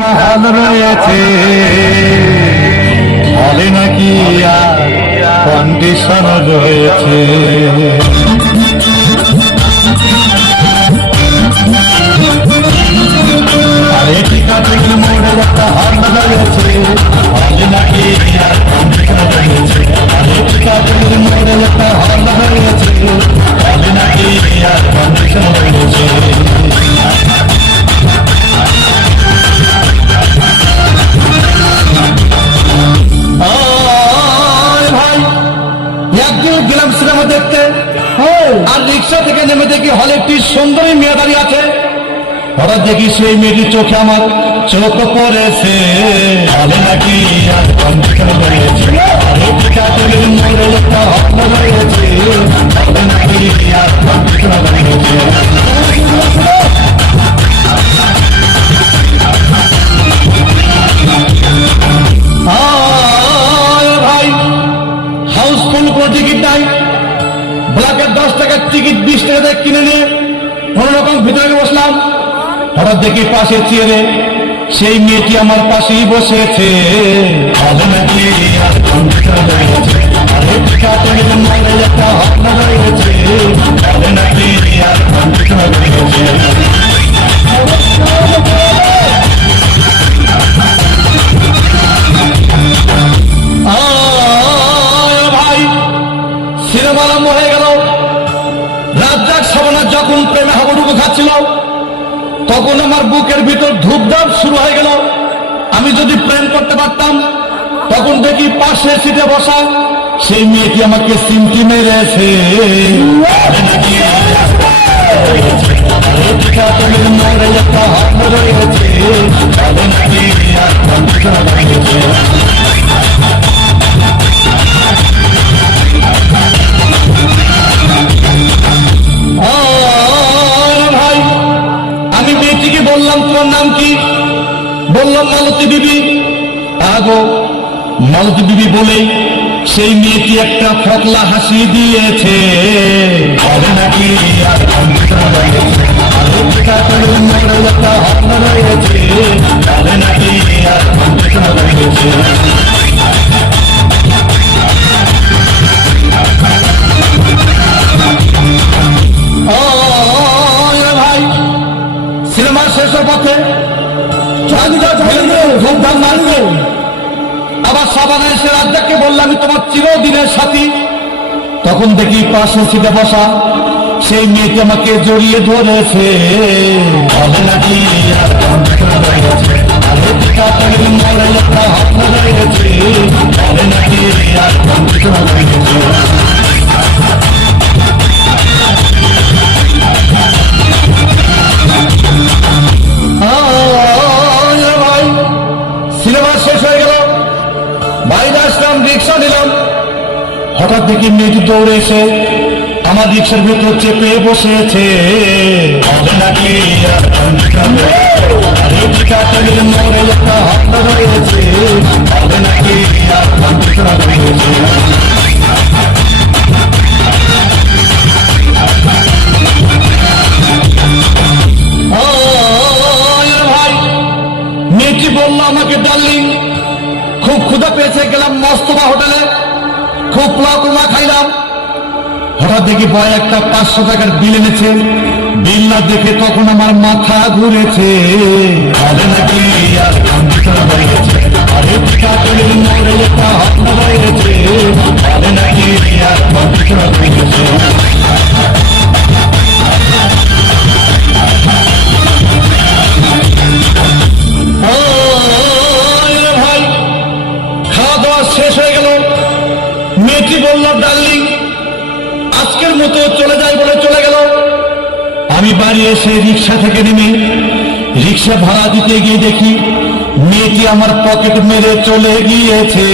হাল রয়েছে। হলে নাকি কন্ডিশন রয়েছে। একদিন গেলাম সিনেমা দেখতে। আর রিক্সা থেকে নেমে দেখি হলে একটি সুন্দরী মেয়ে দাঁড়িয়ে আছে। হঠাৎ দেখি সেই মেয়েটির চোখে আমার চোখ পড়েছে। হলে নাকি? আর কম্পিউটার রয়েছে আরে দিয়ে কিনে নিয়ে কোন রকম ভিতরে বসলাম। হঠাৎ দেখি পাশে চেয়ারে সেই মেয়েটি আমার পাশেই বসেছে। যখন প্রেমে হাবুডুবু খাচ্ছিল। তখন আমার বুকের ভিতর ধূপধাপ শুরু হয়ে গেল। আমি যদি প্রেম করতে পারতাম, তখন দেখি পাশে সিটে বসা সেই মেয়েটি আমাকে সিমটি মেরেছে। কি? বললাম, মালতী বিবি। আগো, মালতী বিবি বলে, সেই মেয়েটি একটা ফকলা হাসি দিয়েছে। ভাই সিনেমা শেষের পথে ধূপধাম মানবে আবার সাবানে এসে রাজ্জাককে বললাম, আমি তোমার চিরদিনের সাথী। তখন দেখি পাশে সিটে বসা সেই মেয়েটি আমাকে জড়িয়ে ধরেছে। সিনেমা শেষ হয়ে গেল। বাইরে আসলাম, রিক্সা নিলাম। হঠাৎ দেখি মেয়েটি দৌড়ে এসে আমার রিক্সার ভিতর চেপে বসেছে। মোড়ে হাত রয়েছে বলল আমাকে ডার্লিং খুব ক্ষুধা পেয়েছে, গেলাম মস্তবা হোটেলে, খুব পোলা কুমা খাইলাম। হঠাৎ দেখি বয় একটা পাঁচশো টাকার বিল এনেছে। বিল না দেখে তখন আমার মাথা ঘুরেছে। মেয়েটি বলল ডার্লিং আজকের মতো চলে যাই বলে চলে গেল। আমি বাড়ি এসে রিক্সা থেকে নেমে রিক্সা ভাড়া দিতে গিয়ে দেখি মেয়েটি আমার পকেট মেরে চলে গিয়েছে।